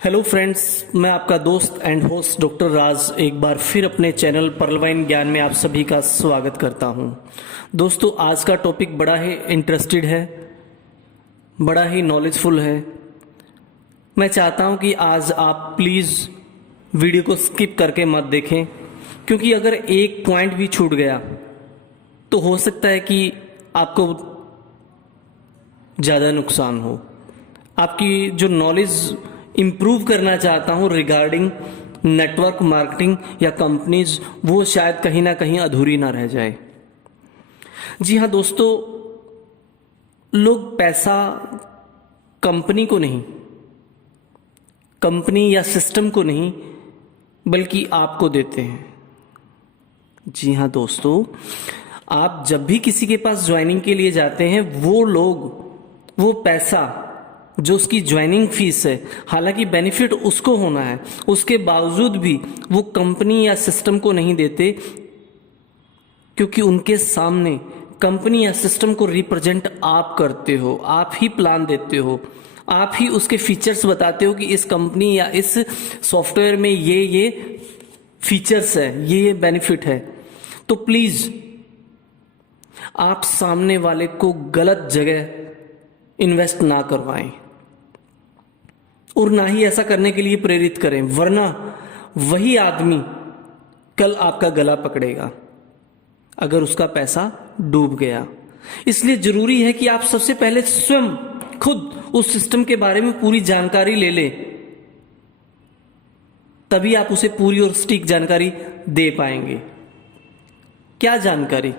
Hello friends, मैं आपका दोस्त एंड होस्ट डॉक्टर राज एक बार फिर अपने चैनल पर्लवाइन ज्ञान में आप सभी का स्वागत करता हूं। दोस्तों, आज का टॉपिक बड़ा ही इंटरेस्टेड है, बड़ा ही नॉलेजफुल है। मैं चाहता हूं कि आज आप प्लीज़ वीडियो को स्किप करके मत देखें, क्योंकि अगर एक पॉइंट भी छूट गया तो हो सकता है कि आपको ज़्यादा नुकसान हो। आपकी जो नॉलेज इम्प्रूव करना चाहता हूँ रिगार्डिंग नेटवर्क मार्केटिंग या कंपनीज, वो शायद कहीं ना कहीं अधूरी ना रह जाए। जी हाँ दोस्तों, लोग पैसा कंपनी को नहीं, कंपनी या सिस्टम को नहीं, बल्कि आपको देते हैं। जी हाँ दोस्तों, आप जब भी किसी के पास ज्वाइनिंग के लिए जाते हैं, वो लोग वो पैसा जो उसकी ज्वाइनिंग फीस है, हालांकि बेनिफिट उसको होना है, उसके बावजूद भी वो कंपनी या सिस्टम को नहीं देते, क्योंकि उनके सामने कंपनी या सिस्टम को रिप्रेजेंट आप करते हो। आप ही प्लान देते हो, आप ही उसके फीचर्स बताते हो कि इस कंपनी या इस सॉफ्टवेयर में ये फीचर्स है, ये बेनिफिट है। तो प्लीज आप सामने वाले को गलत जगह इन्वेस्ट ना करवाएं और ना ही ऐसा करने के लिए प्रेरित करें, वरना वही आदमी कल आपका गला पकड़ेगा अगर उसका पैसा डूब गया। इसलिए जरूरी है कि आप सबसे पहले स्वयं खुद उस सिस्टम के बारे में पूरी जानकारी ले लें, तभी आप उसे पूरी और सटीक जानकारी दे पाएंगे। क्या जानकारी,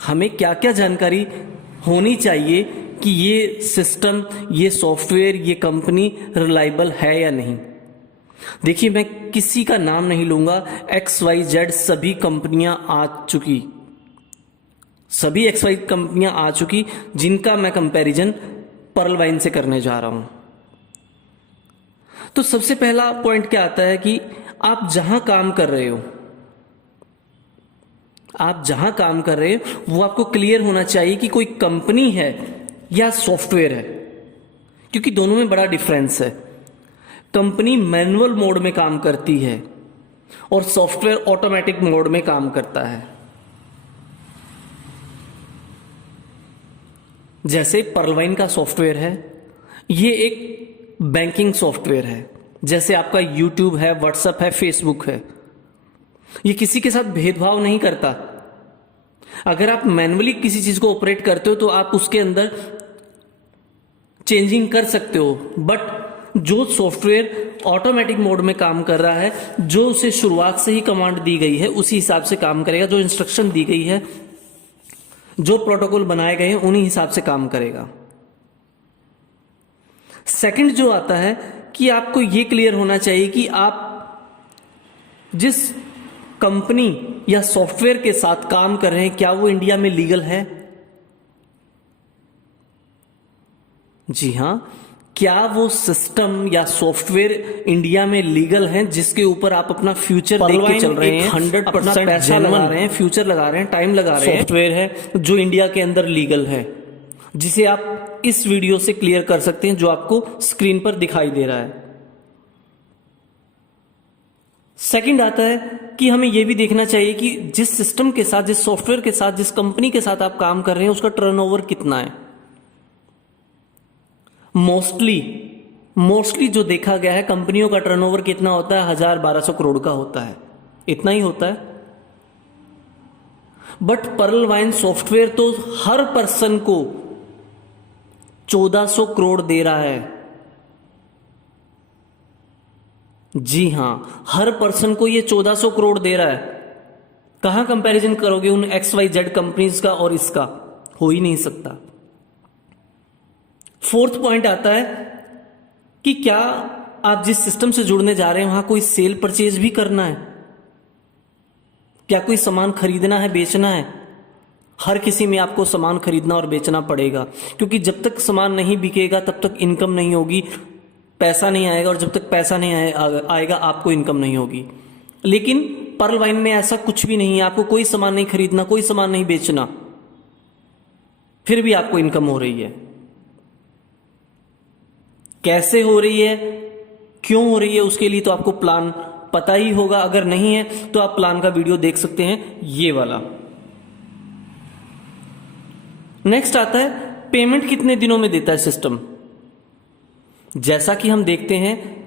हमें क्या क्या जानकारी होनी चाहिए कि ये सिस्टम, ये सॉफ्टवेयर, ये कंपनी रिलायबल है या नहीं। देखिए, मैं किसी का नाम नहीं लूंगा, XYZ सभी कंपनियां आ चुकी, सभी XY कंपनियां आ चुकी जिनका मैं कंपैरिजन पर्लवाइन से करने जा रहा हूं। तो सबसे पहला पॉइंट क्या आता है कि आप जहां काम कर रहे हो, आप जहां काम कर रहे हो वो आपको क्लियर होना चाहिए कि कोई कंपनी है या सॉफ्टवेयर है, क्योंकि दोनों में बड़ा डिफरेंस है। कंपनी मैनुअल मोड में काम करती है और सॉफ्टवेयर ऑटोमेटिक मोड में काम करता है। जैसे पर्लवाइन का सॉफ्टवेयर है, ये एक बैंकिंग सॉफ्टवेयर है। जैसे आपका यूट्यूब है, व्हाट्सएप है, फेसबुक है, ये किसी के साथ भेदभाव नहीं करता। अगर आप मैनुअली किसी चीज को ऑपरेट करते हो तो आप उसके अंदर चेंजिंग कर सकते हो, बट जो सॉफ्टवेयर ऑटोमेटिक मोड में काम कर रहा है, जो उसे शुरुआत से ही कमांड दी गई है उसी हिसाब से काम करेगा, जो इंस्ट्रक्शन दी गई है, जो प्रोटोकॉल बनाए गए हैं उन्हीं हिसाब से काम करेगा। सेकंड जो आता है कि आपको यह क्लियर होना चाहिए कि आप जिस कंपनी या सॉफ्टवेयर के साथ काम कर रहे हैं, क्या वो इंडिया में लीगल है। जी हां, क्या वो सिस्टम या सॉफ्टवेयर इंडिया में लीगल है जिसके ऊपर आप अपना फ्यूचर देख के चल रहे हैं, 100% पैसा लगा रहे हैं, फ्यूचर लगा रहे हैं, टाइम लगा रहे हैं। सॉफ्टवेयर है जो इंडिया के अंदर लीगल है, जिसे आप इस वीडियो से क्लियर कर सकते हैं, जो आपको स्क्रीन पर दिखाई दे रहा है। सेकंड आता है कि हमें यह भी देखना चाहिए कि जिस सिस्टम के साथ, जिस सॉफ्टवेयर के साथ, जिस कंपनी के साथ आप काम कर रहे हैं, उसका टर्नओवर कितना है। मोस्टली जो देखा गया है, कंपनियों का टर्नओवर कितना होता है, 1000-1200 करोड़ का होता है, इतना ही होता है। बट पर्लवाइन सॉफ्टवेयर तो हर पर्सन को 1400 करोड़ दे रहा है। जी हां, हर पर्सन को ये 1400 करोड़ दे रहा है। कहां कंपैरिजन करोगे उन XYZ कंपनीज का और इसका, हो ही नहीं सकता। फोर्थ पॉइंट आता है कि क्या आप जिस सिस्टम से जुड़ने जा रहे हैं वहां कोई सेल परचेज भी करना है, क्या कोई सामान खरीदना है, बेचना है। हर किसी में आपको सामान खरीदना और बेचना पड़ेगा, क्योंकि जब तक सामान नहीं बिकेगा तब तक इनकम नहीं होगी, पैसा नहीं आएगा, और जब तक पैसा नहीं आएगा आपको इनकम नहीं होगी। लेकिन पर्लवाइन में ऐसा कुछ भी नहीं है, आपको कोई सामान नहीं खरीदना, कोई सामान नहीं बेचना, फिर भी आपको इनकम हो रही है। कैसे हो रही है क्यों हो रही है उसके लिए तो आपको प्लान पता ही होगा, अगर नहीं है तो आप प्लान का वीडियो देख सकते हैं, ये वाला। नेक्स्ट आता है पेमेंट कितने दिनों में देता है सिस्टम। जैसा कि हम देखते हैं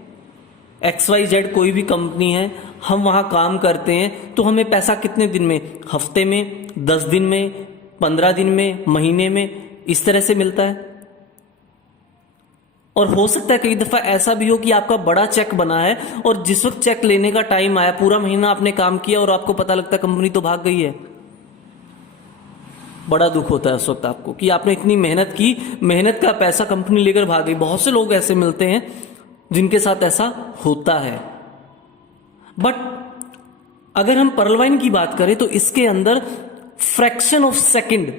XYZ कोई भी कंपनी है, हम वहां काम करते हैं तो हमें पैसा कितने दिन में, हफ्ते में, 10 दिन में, 15 दिन में, महीने में, इस तरह से मिलता है। और हो सकता है कई दफा ऐसा भी हो कि आपका बड़ा चेक बना है और जिस वक्त चेक लेने का टाइम आया, पूरा महीना आपने काम किया और आपको पता लगता है कंपनी तो भाग गई है। बड़ा दुख होता है उस वक्त आपको कि आपने इतनी मेहनत की, मेहनत का पैसा कंपनी लेकर भाग गई। बहुत से लोग ऐसे मिलते हैं जिनके साथ ऐसा होता है। बट अगर हम पर्ल वाइन की बात करें तो इसके अंदर फ्रैक्शन ऑफ सेकंड,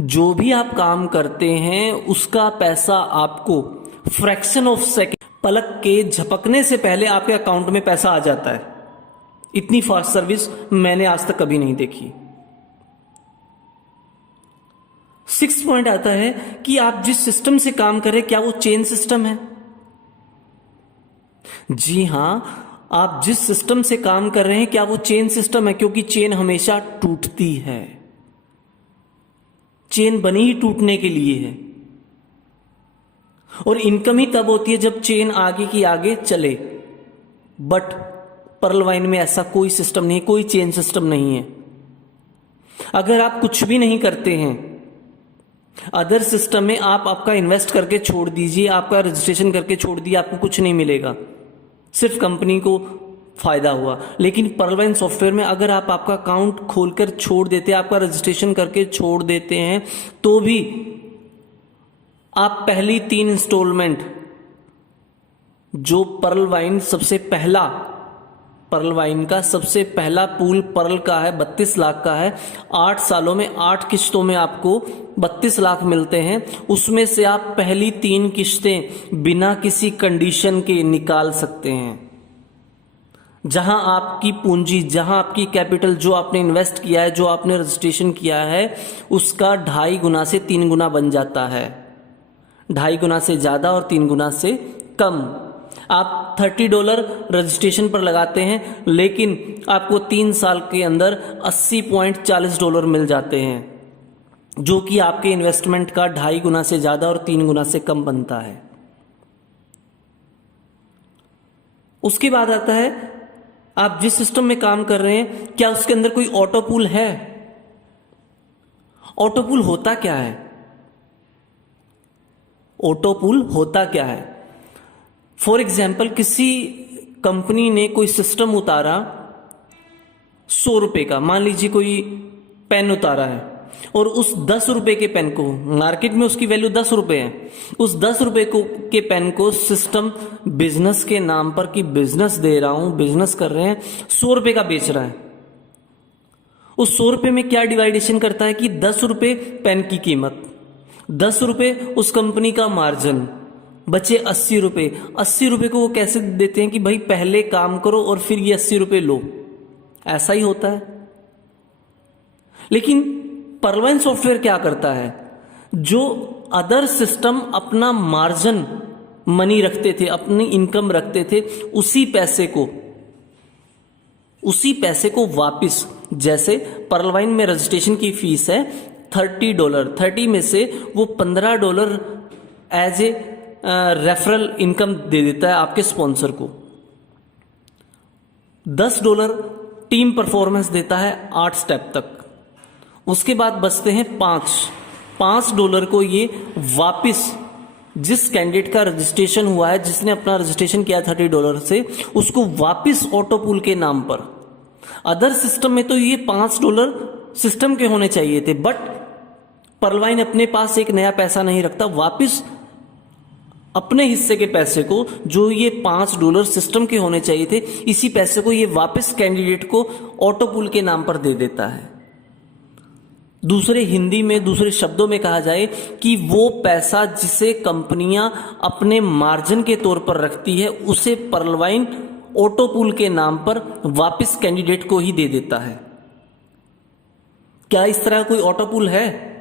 जो भी आप काम करते हैं उसका पैसा आपको फ्रैक्शन ऑफ सेकंड, पलक के झपकने से पहले आपके अकाउंट में पैसा आ जाता है। इतनी फास्ट सर्विस मैंने आज तक कभी नहीं देखी। 6 पॉइंट आता है कि आप जिस सिस्टम से काम कर रहे हैं क्या वो चेन सिस्टम है। जी हां, आप जिस सिस्टम से काम कर रहे हैं क्या वो चेन सिस्टम है, क्योंकि चेन हमेशा टूटती है। चेन बनी ही टूटने के लिए है और इनकम ही तब होती है जब चेन आगे की आगे चले। बट पर्ल वाइन में ऐसा कोई सिस्टम नहीं, कोई चेन सिस्टम नहीं है। अगर आप कुछ भी नहीं करते हैं अदर सिस्टम में, आप आपका इन्वेस्ट करके छोड़ दीजिए, आपका रजिस्ट्रेशन करके छोड़ दिए, आपको कुछ नहीं मिलेगा, सिर्फ कंपनी को फायदा हुआ। लेकिन पर्ल वाइन सॉफ्टवेयर में अगर आप आपका अकाउंट खोलकर छोड़ देते हैं, आपका रजिस्ट्रेशन करके छोड़ देते हैं, तो भी आप पहली 3 इंस्टॉलमेंट, जो पर्ल वाइन का सबसे पहला पूल पर्ल का है, 32 लाख का है, 8 सालों में 8 किश्तों में आपको 32 लाख मिलते हैं। उसमें से आप पहली 3 किश्तें बिना किसी कंडीशन के निकाल सकते हैं। जहां आपकी पूंजी, जहां आपकी कैपिटल, जो आपने इन्वेस्ट किया है, जो आपने रजिस्ट्रेशन किया है, उसका 2.5 गुना से 3 गुना बन जाता है। 2.5 गुना से ज्यादा और 3 गुना से कम। आप $30 रजिस्ट्रेशन पर लगाते हैं, लेकिन आपको 3 साल के अंदर $80.40 मिल जाते हैं, जो कि आपके इन्वेस्टमेंट का 2.5 गुना से ज्यादा और 3 गुना से कम बनता है। उसके बाद आता है आप जिस सिस्टम में काम कर रहे हैं क्या उसके अंदर कोई ऑटो पूल है। ऑटो पूल होता क्या है? ऑटो पूल होता क्या है? फॉर एग्जाम्पल, किसी कंपनी ने कोई सिस्टम उतारा 100 रुपए का, मान लीजिए कोई पेन उतारा है, और उस 10 रुपए के पेन को, मार्केट में उसकी वैल्यू 10 रुपए है, उस 10 रुपए के पेन को सिस्टम बिजनेस के नाम पर, कि बिजनेस दे रहा हूं, बिजनेस कर रहे हैं, 100 रुपए का बेच रहा है। उस 100 रुपए में क्या डिवाइडेशन करता है कि 10 रुपए पेन की कीमत, 10 रुपए उस कंपनी का मार्जिन, बचे 80 रुपए। 80 रुपए को वो कैसे देते हैं कि भाई पहले काम करो और फिर ये 80 रुपए लो। ऐसा ही होता है। लेकिन पर्ल वाइन सॉफ्टवेयर क्या करता है? जो अदर सिस्टम अपना मार्जिन मनी रखते थे, अपनी इनकम रखते थे, उसी पैसे को वापस, जैसे पर्ल वाइन में रजिस्ट्रेशन की फीस है $30, 30 में से वो $15 एज ए रेफरल इनकम दे देता है आपके स्पॉन्सर को। $10 टीम परफॉर्मेंस देता है 8 स्टेप तक। उसके बाद बचते हैं $5 को ये वापिस जिस कैंडिडेट का रजिस्ट्रेशन हुआ है, जिसने अपना रजिस्ट्रेशन किया $30 से, उसको वापिस ऑटो पूल के नाम पर। अदर सिस्टम में तो ये $5 सिस्टम के होने चाहिए थे, बट पर्ल वाइन अपने पास एक नया पैसा नहीं रखता, वापिस अपने हिस्से के पैसे को, जो ये $5 सिस्टम के होने चाहिए थे, इसी पैसे को ये वापस कैंडिडेट को ऑटो पूल के नाम पर दे देता है। दूसरे शब्दों में कहा जाए कि वो पैसा जिसे कंपनियां अपने मार्जिन के तौर पर रखती है, उसे पर्ल वाइन ऑटो पूल के नाम पर वापस कैंडिडेट को ही दे देता है। क्या इस तरह कोई ऑटो पूल है?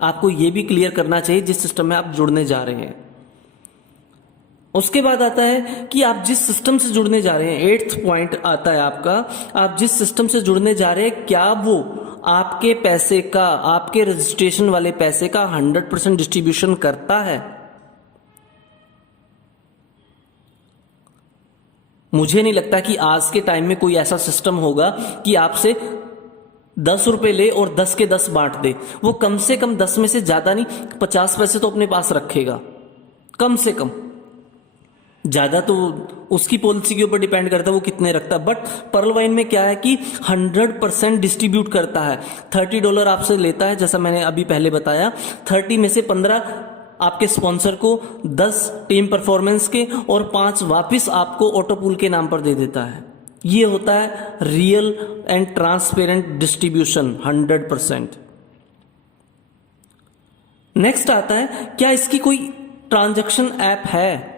आपको यह भी क्लियर करना चाहिए जिस सिस्टम में आप जुड़ने जा रहे हैं। उसके बाद आता है कि आप जिस सिस्टम से जुड़ने जा रहे हैं, 8th पॉइंट आता है आपका, आप जिस सिस्टम से जुड़ने जा रहे हैं क्या वो आपके पैसे का, आपके रजिस्ट्रेशन वाले पैसे का 100% डिस्ट्रीब्यूशन करता है। मुझे नहीं लगता कि आज के टाइम में कोई ऐसा सिस्टम होगा कि आपसे 10 रुपए ले और 10 के 10 बांट दे। वो कम से कम 10 में से ज्यादा नहीं, 50 पैसे तो अपने पास रखेगा कम से कम। ज्यादा तो उसकी पॉलिसी के ऊपर डिपेंड करता है वो कितने रखता है। बट पर्ल वाइन में क्या है कि 100% डिस्ट्रीब्यूट करता है। $30 आपसे लेता है, जैसा मैंने अभी पहले बताया। 30 में से 15 आपके स्पॉन्सर को, 10 टीम परफॉर्मेंस के और 5 वापस आपको ऑटोपूल के नाम पर दे देता है। ये होता है real and transparent distribution 100%। Next आता है क्या इसकी कोई ट्रांजैक्शन ऐप है।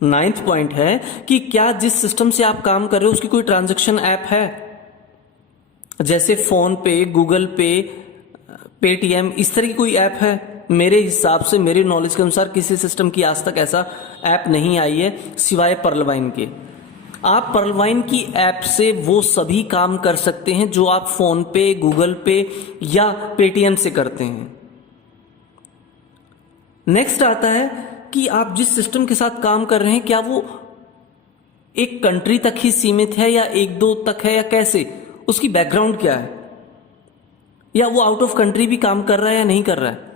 9th पॉइंट है कि क्या जिस सिस्टम से आप काम कर रहे हो उसकी कोई ट्रांजैक्शन ऐप है, जैसे फोन पे, गूगल पे, पेटीएम, इस तरह की कोई ऐप है। मेरे हिसाब से, मेरे नॉलेज के अनुसार किसी सिस्टम की आज तक ऐसा ऐप नहीं आई है सिवाय पर्ल वाइन के। आप पर्ल वाइन की ऐप से वो सभी काम कर सकते हैं जो आप फोन पे, गूगल पे या पेटीएम से करते हैं। नेक्स्ट आता है कि आप जिस सिस्टम के साथ काम कर रहे हैं क्या वो एक कंट्री तक ही सीमित है या 1-2 तक है, या कैसे, उसकी बैकग्राउंड क्या है, या वो आउट ऑफ कंट्री भी काम कर रहा है या नहीं कर रहा है।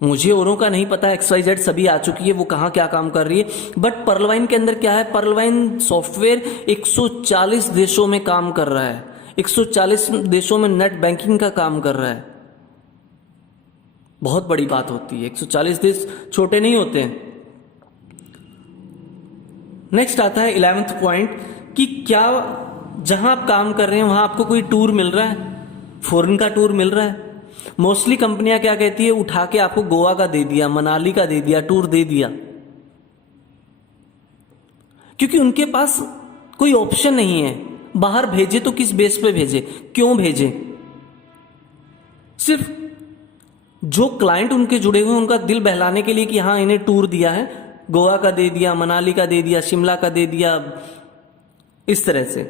मुझे औरों का नहीं पता, XYZ सभी आ चुकी है, वो कहां क्या काम कर रही है। बट पर्ल वाइन के अंदर क्या है, पर्ल वाइन सॉफ्टवेयर 140 देशों में काम कर रहा है। 140 देशों में नेट बैंकिंग का काम कर रहा है। बहुत बड़ी बात होती है, 140 देश छोटे नहीं होते हैं। नेक्स्ट आता है 11th पॉइंट कि क्या जहां आप काम कर रहे हैं वहां आपको कोई टूर मिल रहा है, फॉरेन का टूर मिल रहा है। मोस्टली कंपनियां क्या कहती है, उठा के आपको गोवा का दे दिया, मनाली का दे दिया, टूर दे दिया, क्योंकि उनके पास कोई ऑप्शन नहीं है। बाहर भेजे तो किस बेस पे भेजे, क्यों भेजे। सिर्फ जो क्लाइंट उनके जुड़े हुए उनका दिल बहलाने के लिए कि हाँ इन्हें टूर दिया है, गोवा का दे दिया, मनाली का दे दिया, शिमला का दे दिया, इस तरह से।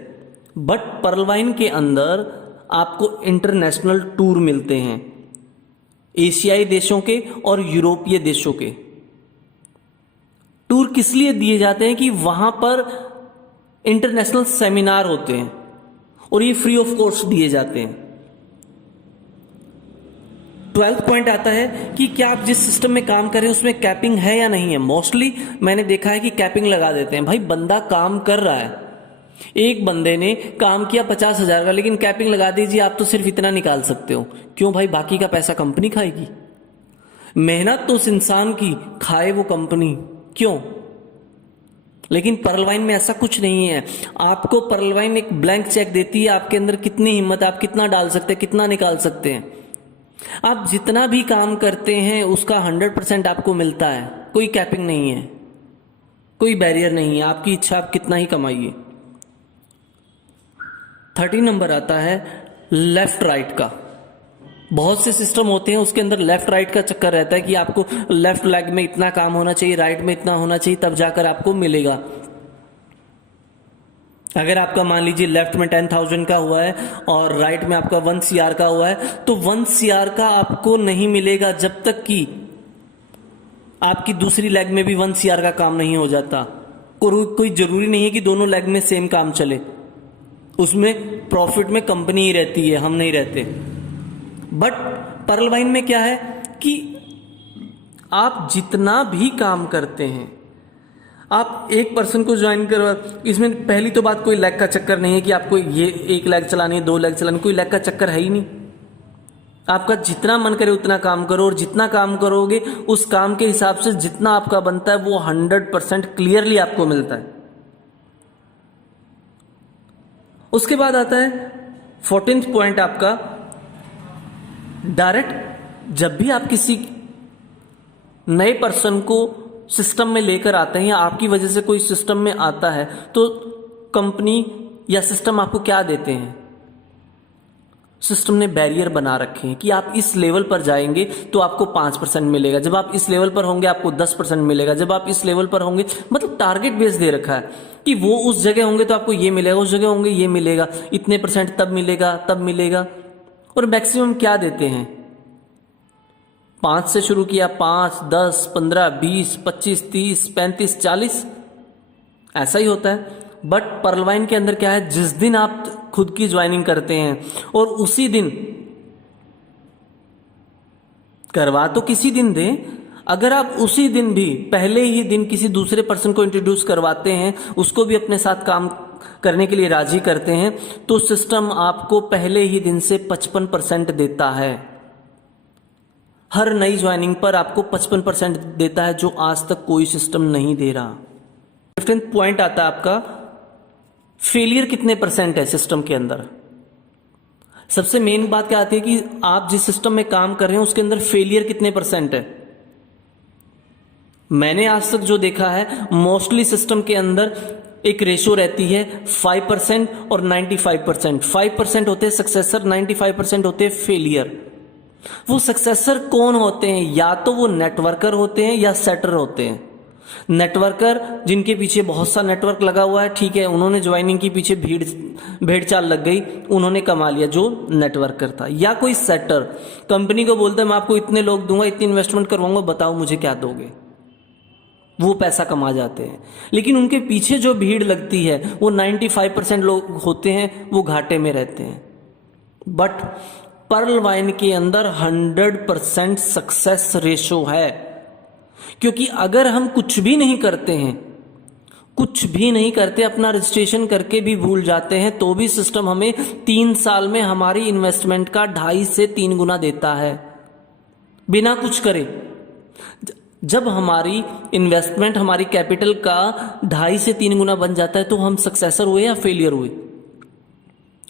बट पर्ल वाइन के अंदर आपको इंटरनेशनल टूर मिलते हैं, एशियाई देशों के और यूरोपीय देशों के। टूर किस लिए दिए जाते हैं कि वहां पर इंटरनेशनल सेमिनार होते हैं और ये फ्री ऑफ कॉस्ट दिए जाते हैं। 12th पॉइंट आता है कि क्या आप जिस सिस्टम में काम कर रहे हैं उसमें कैपिंग है या नहीं है। मोस्टली मैंने देखा है कि कैपिंग लगा देते हैं। भाई बंदा काम कर रहा है, एक बंदे ने काम किया 50,000 का, लेकिन कैपिंग लगा दीजिए आप तो सिर्फ इतना निकाल सकते हो। क्यों भाई, बाकी का पैसा कंपनी खाएगी। मेहनत तो उस इंसान की, खाए वो कंपनी, क्यों। लेकिन पर्ल वाइन में ऐसा कुछ नहीं है। आपको पर्ल वाइन एक ब्लैंक चेक देती है, आपके अंदर कितनी हिम्मत है, आप कितना डाल सकते हैं, कितना निकाल सकते हैं। आप जितना भी काम करते हैं उसका 100% आपको मिलता है। कोई कैपिंग नहीं है, कोई बैरियर नहीं है, आपकी इच्छा, आप कितना ही कमाइए। 30 नंबर आता है लेफ्ट राइट का। बहुत से सिस्टम होते हैं उसके अंदर लेफ्ट राइट का चक्कर रहता है कि आपको लेफ्ट लेग में इतना काम होना चाहिए, राइट में इतना होना चाहिए, तब जाकर आपको मिलेगा। अगर आपका मान लीजिए लेफ्ट में 10,000 का हुआ है और राइट में आपका 1 CR का हुआ है, तो 1 CR का आपको नहीं मिलेगा जब तक कि आपकी दूसरी लेग में भी 1 CR का काम नहीं हो जाता। कोई जरूरी नहीं है कि दोनों लेग में सेम काम चले, उसमें प्रॉफिट में कंपनी ही रहती है, हम नहीं रहते। बट पर्ल वाइन में क्या है कि आप जितना भी काम करते हैं, आप एक पर्सन को ज्वाइन करवा, इसमें पहली तो बात कोई लैग का चक्कर नहीं है कि आपको ये 1 लैग चलानी है, 2 लैग चलानी, कोई लैग का चक्कर है ही नहीं। आपका जितना मन करे उतना काम करो, और जितना काम करोगे उस काम के हिसाब से जितना आपका बनता है वो 100% क्लियरली आपको मिलता है। उसके बाद आता है 14th पॉइंट आपका डायरेक्ट। जब भी आप किसी नए पर्सन को सिस्टम में लेकर आते हैं या आपकी वजह से कोई सिस्टम में आता है, तो कंपनी या सिस्टम आपको क्या देते हैं, सिस्टम ने बैरियर बना रखे हैं कि आप इस लेवल पर जाएंगे तो आपको 5% मिलेगा, जब आप इस लेवल पर होंगे आपको 10% मिलेगा, जब आप इस लेवल पर होंगे, मतलब टारगेट बेस दे रखा है कि वो उस जगह होंगे तो आपको ये मिलेगा, उस जगह होंगे ये मिलेगा, इतने % तब मिलेगा तब मिलेगा। और मैक्सिमम क्या देते हैं, 5 से शुरू किया, 5, 10, 15, 20, 25, 30, 35, 40, ऐसा ही होता है। बट पर्लवाइन के अंदर क्या है, जिस दिन आप खुद की ज्वाइनिंग करते हैं और उसी दिन, करवा तो किसी दिन दें, अगर आप उसी दिन भी पहले ही दिन किसी दूसरे पर्सन को इंट्रोड्यूस करवाते हैं, उसको भी अपने साथ काम करने के लिए राजी करते हैं, तो सिस्टम आपको पहले ही दिन से 55% देता है। हर नई ज्वाइनिंग पर आपको 55% देता है, जो आज तक कोई सिस्टम नहीं दे रहा। 15th पॉइंट आता है आपका, फेलियर कितने % है सिस्टम के अंदर। सबसे मेन बात क्या आती है कि आप जिस सिस्टम में काम कर रहे हैं उसके अंदर फेलियर कितने % है। मैंने आज तक जो देखा है, मोस्टली सिस्टम के अंदर एक रेशो रहती है 5% और 95%। 5% होते हैं सक्सेसर, 95% होते हैं फेलियर। वो सक्सेसर कौन होते हैं, या तो वो नेटवर्कर होते हैं या सेटर होते हैं। नेटवर्कर जिनके पीछे बहुत सा नेटवर्क लगा हुआ है, ठीक है, उन्होंने ज्वाइनिंग के पीछे भेड़ चाल लग गई, उन्होंने कमा लिया, जो नेटवर्कर था। या कोई सेटर कंपनी को बोलता है मैं आपको इतने लोग दूंगा, इतनी इन्वेस्टमेंट करवाऊंगा, बताओ मुझे क्या दोगे, वो पैसा कमा जाते हैं। लेकिन उनके पीछे जो भीड़ लगती है वो 95% लोग होते हैं, वो घाटे में रहते हैं। बट पर्ल वाइन के अंदर 100% सक्सेस रेशो है, क्योंकि अगर हम कुछ भी नहीं करते हैं, कुछ भी नहीं करते, अपना रजिस्ट्रेशन करके भी भूल जाते हैं, तो भी सिस्टम हमें 3 साल में हमारी इन्वेस्टमेंट का 2.5 से 3 गुना देता है, बिना कुछ करे। जब हमारी इन्वेस्टमेंट हमारी कैपिटल का 2.5 से 3 गुना बन जाता है, तो हम सक्सेसर हुए या फेलियर हुए।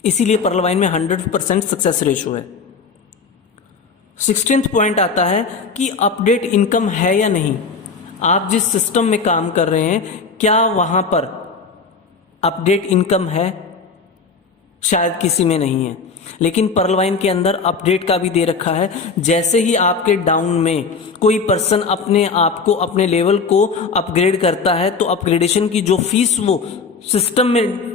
इसीलिए पर्लवाइन में 100% सक्सेस रेशो है। 16th पॉइंट आता है कि अपडेट इनकम है या नहीं। आप जिस सिस्टम में काम कर रहे हैं, क्या वहां पर अपडेट इनकम है? शायद किसी में नहीं है, लेकिन पर्लवाइन के अंदर अपडेट का भी दे रखा है। जैसे ही आपके डाउन में कोई पर्सन अपने आप को, अपने लेवल को अपग्रेड करता है, तो अपग्रेडेशन की जो फीस वो सिस्टम में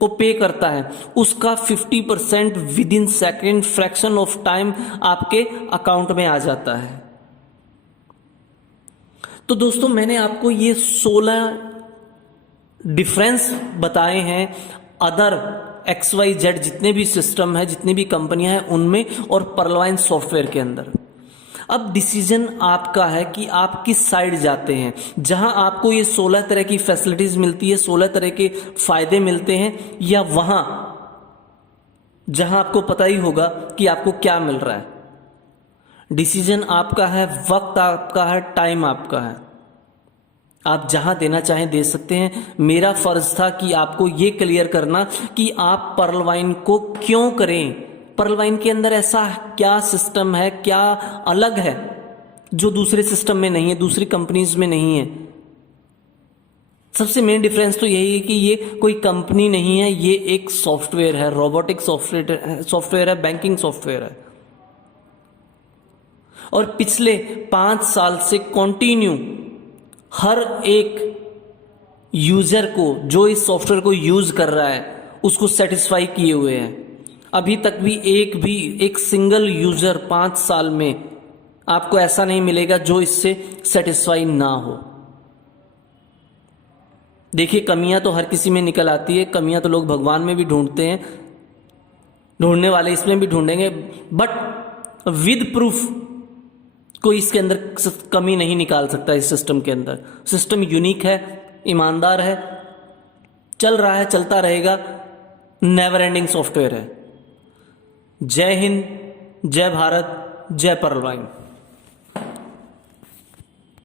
को पे करता है, उसका 50% with in second, fraction of time आपके अकाउंट में आ जाता है। तो दोस्तों, मैंने आपको ये 16 डिफरेंस बताए हैं अदर XYZ जितने भी सिस्टम है, जितनी भी कंपनियां हैं उनमें, और पर्लवाइन सॉफ्टवेयर के अंदर। अब डिसीजन आपका है कि आप किस साइड जाते हैं। जहां आपको ये 16 तरह की फैसिलिटीज मिलती है, 16 तरह के फायदे मिलते हैं, या वहां जहां आपको पता ही होगा कि आपको क्या मिल रहा है। डिसीजन आपका है, वक्त आपका है, टाइम आपका है। आप जहां देना चाहें दे सकते हैं। मेरा फर्ज था कि आपको ये क्लियर करना कि आप पर्लवाइन को क्यों करें। पर्लवाइन के अंदर ऐसा क्या सिस्टम है, क्या अलग है जो दूसरे सिस्टम में नहीं है, दूसरी कंपनीज में नहीं है। सबसे मेन डिफरेंस तो यही है कि ये कोई कंपनी नहीं है, ये एक सॉफ्टवेयर है, रोबोटिक सॉफ्टवेयर है, बैंकिंग सॉफ्टवेयर है। और पिछले 5 साल से कंटिन्यू हर एक यूजर को, जो इस सॉफ्टवेयर को यूज कर रहा है, उसको सेटिस्फाई किए हुए हैं। अभी तक भी एक सिंगल यूजर 5 साल में आपको ऐसा नहीं मिलेगा जो इससे सेटिस्फाई ना हो। देखिए, कमियां तो हर किसी में निकल आती है, कमियां तो लोग भगवान में भी ढूंढते हैं, ढूंढने वाले इसमें भी ढूंढेंगे, बट विद प्रूफ कोई इसके अंदर कमी नहीं निकाल सकता। इस सिस्टम के अंदर सिस्टम यूनिक है, ईमानदार है, चल रहा है, चलता रहेगा, नेवर एंडिंग सॉफ्टवेयर है। जय हिंद, जय भारत, जय पर्लवाइन।